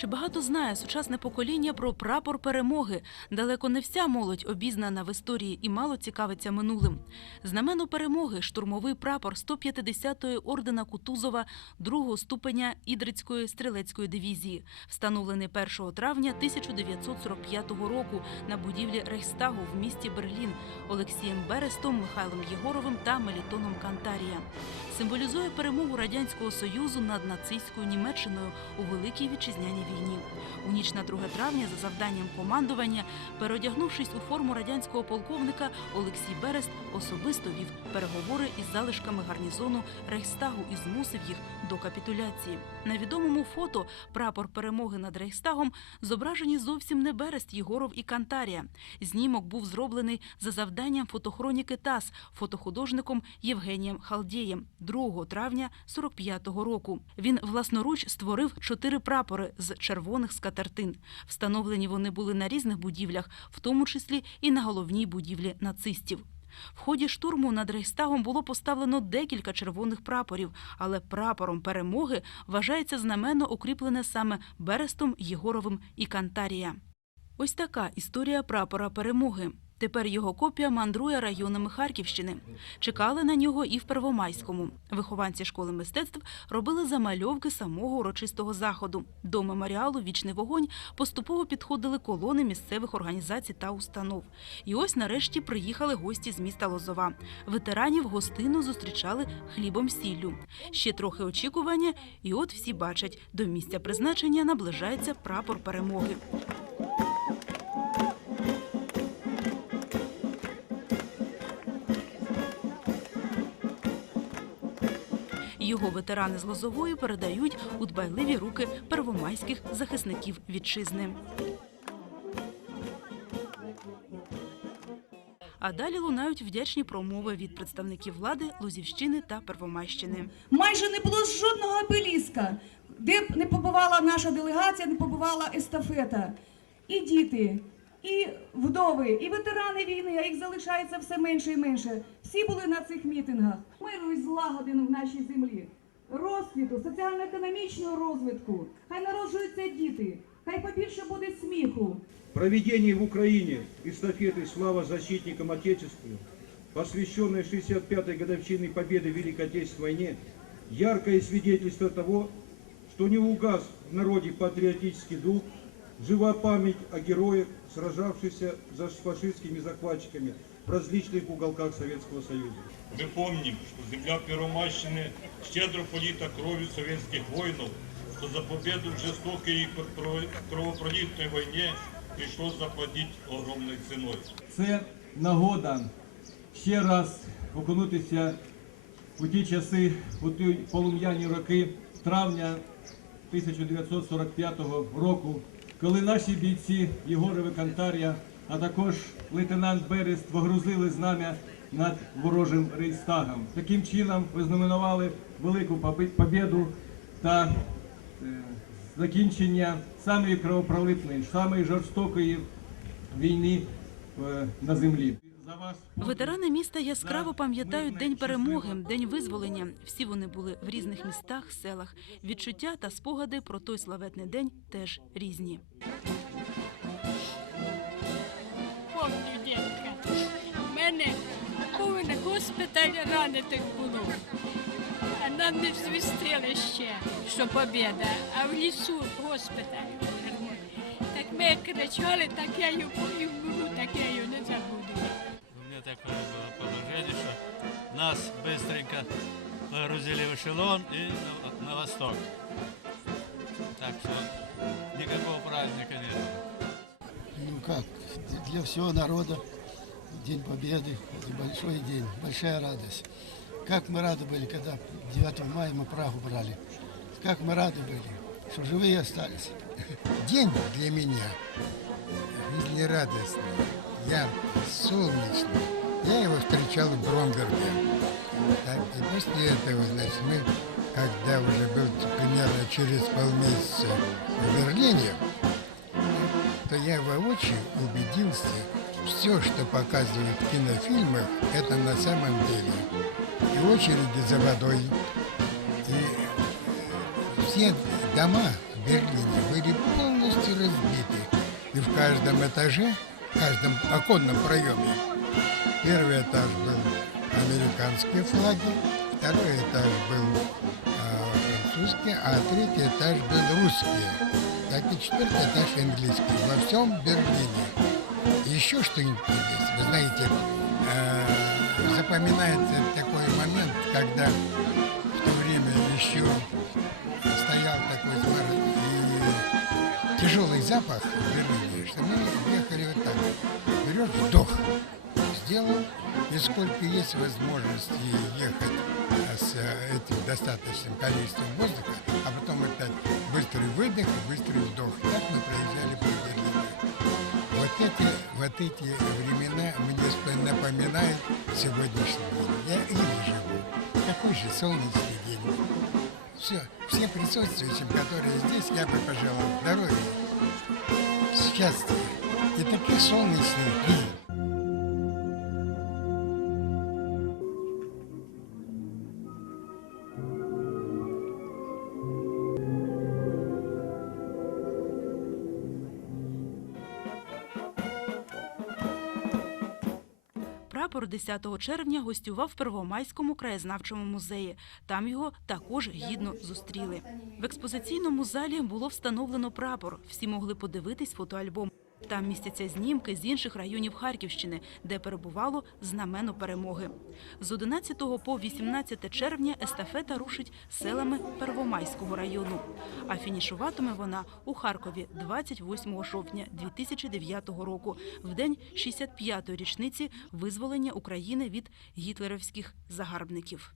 Чи багато знає сучасне покоління про прапор перемоги? Далеко не вся молодь обізнана в історії і мало цікавиться минулим. Знамено перемоги штурмовий прапор 150-ї ордена Кутузова другого ступеня Ідрицької стрілецької дивізії, встановлений 1 травня 1945 року на будівлі Рейхстагу в місті Берлін Олексієм Берестом, Михайлом Єгоровим та Мелітоном Кантарія. Символізує перемогу радянського союзу над нацистською Німеччиною у великій вітчизняній війні. У ніч на 2 травня за завданням командування, переодягнувшись у форму радянського полковника, Олексій Берест особисто вів переговори із залишками гарнізону Рейхстагу і змусив їх до капітуляції. На відомому фото прапор перемоги над Рейхстагом зображені зовсім не Берест, Єгоров і Кантарія. Знімок був зроблений за завданням фотохроніки ТАСС фотохудожником Євгенієм Халдєєм 2 травня 45-го року. Він власноруч створив чотири прапори з червоних скатертин. Встановлені вони були на різних будівлях, в тому числі і на головній будівлі нацистів. В ході штурму над Рейхстагом було поставлено декілька червоних прапорів, але прапором перемоги вважається знамено укріплене саме Берестом, Єгоровим і Кантарія. Ось така історія прапора перемоги. Тепер його копія мандрує районами Харківщини. Чекали на нього і в Первомайському. Вихованці школи мистецтв робили замальовки самого урочистого заходу. До меморіалу Вічний вогонь поступово підходили колони місцевих організацій та установ. І ось нарешті приїхали гості з міста Лозова. Ветеранів гостину зустрічали хлібом сіллю. Ще трохи очікування, і от всі бачать, до місця призначення наближається прапор перемоги. Його ветерани з Лозової передають у дбайливі руки первомайських захисників вітчизни. А далі лунають вдячні промови від представників влади Лозівщини та Первомайщини. Майже не було жодного обеліска, де б не побувала наша делегація, не побувала естафета. І діти, і вдови, і ветерани війни, а їх залишається все менше і менше. Всі були на цих мітингах. Миру і злагодину в нашій землі, розквіту, соціально-економічного розвитку. Хай народжуються діти, хай побільше буде сміху. Проведение в Украине эстафеты «Слава защитникам Отечества», посвященной 65-й годовщине победы в Великой Отечественной войне, яркое свидетельство того, что не угас в народе патриотический дух, жива память о героях, сражавшихся за фашистскими захватчиками в различных уголках Советского Союза. Ми помним, що земля Первомайщини щедро політа кров'ю совєтських воїнів, що за победу в жорстокій і кро- кровопролитній війні прийшлось заплатити огромною ціною. Це нагода ще раз окунутися у ті часи, у ті полум'яні роки травня 1945 року, коли наші бійці Єгорови Кантарія, а також лейтенант Берест погрузили знам'я над ворожим рейстагом. Таким чином ви знаменували велику побіду та е, закінчення самої кровопролитної, самої жорстокої війни е, на землі. Ветерани міста яскраво пам'ятають День перемоги, День визволення. Всі вони були в різних містах, селах. Відчуття та спогади про той славетний день теж різні. Помню, дітка. У мене повний госпіталь ранених було. А нам не звістили ще, що побіда, а в лісу госпіталь. Так ми кричали, так я її так я її не забуду. Такое было положение, что нас быстренько погрузили в эшелон и на, на восток. Так что никакого праздника не было. Ну как, для всего народа День Победы, это большой день, большая радость. Как мы рады были, когда 9 мая мы Прагу брали. Как мы рады были, что живые остались. День для меня жизнерадостный, яркий, солнечный. Я его встречал в. Так, и после этого, значит, мы, когда уже был примерно через полмесяца в Берлине, то я воочию убедился, все, что показывают в кинофильмах, это на самом деле. И очереди за водой, и все дома в Берлине были каждом этаже, в каждом оконном проеме. Первый этаж был американские флаги, второй этаж был а, французский, а третий этаж был русский. Так и четвертый этаж английский. Во всем Берлине. Еще что-нибудь есть. Вы знаете, э, запоминается такой момент, когда в то время еще стоял такой тяжелый запах в Берлине, что мы ехали вот так. Берешь вдох, сделал, и сколько есть возможности ехать с э, этим достаточным количеством воздуха, а потом опять быстрый выдох и быстрый вдох. Так мы проезжали по Берлину. Вот эти, вот эти времена мне напоминают сегодняшний день. Я ими живу. Такой же солнечный день. Все, всем присутствующим, которые здесь, я бы пожелал здоровья, счастья и таких солнечных дней. Прапор 10 червня гостював в Первомайському краєзнавчому музеї. Там його також гідно зустріли. В експозиційному залі було встановлено прапор. Всі могли подивитись фотоальбом. Там містяться знімки з інших районів Харківщини, де перебувало знамено перемоги. З 11 по 18 червня естафета рушить селами Первомайського району. А фінішуватиме вона у Харкові 28 жовтня 2009 року, в день 65-ї річниці визволення України від гітлерівських загарбників.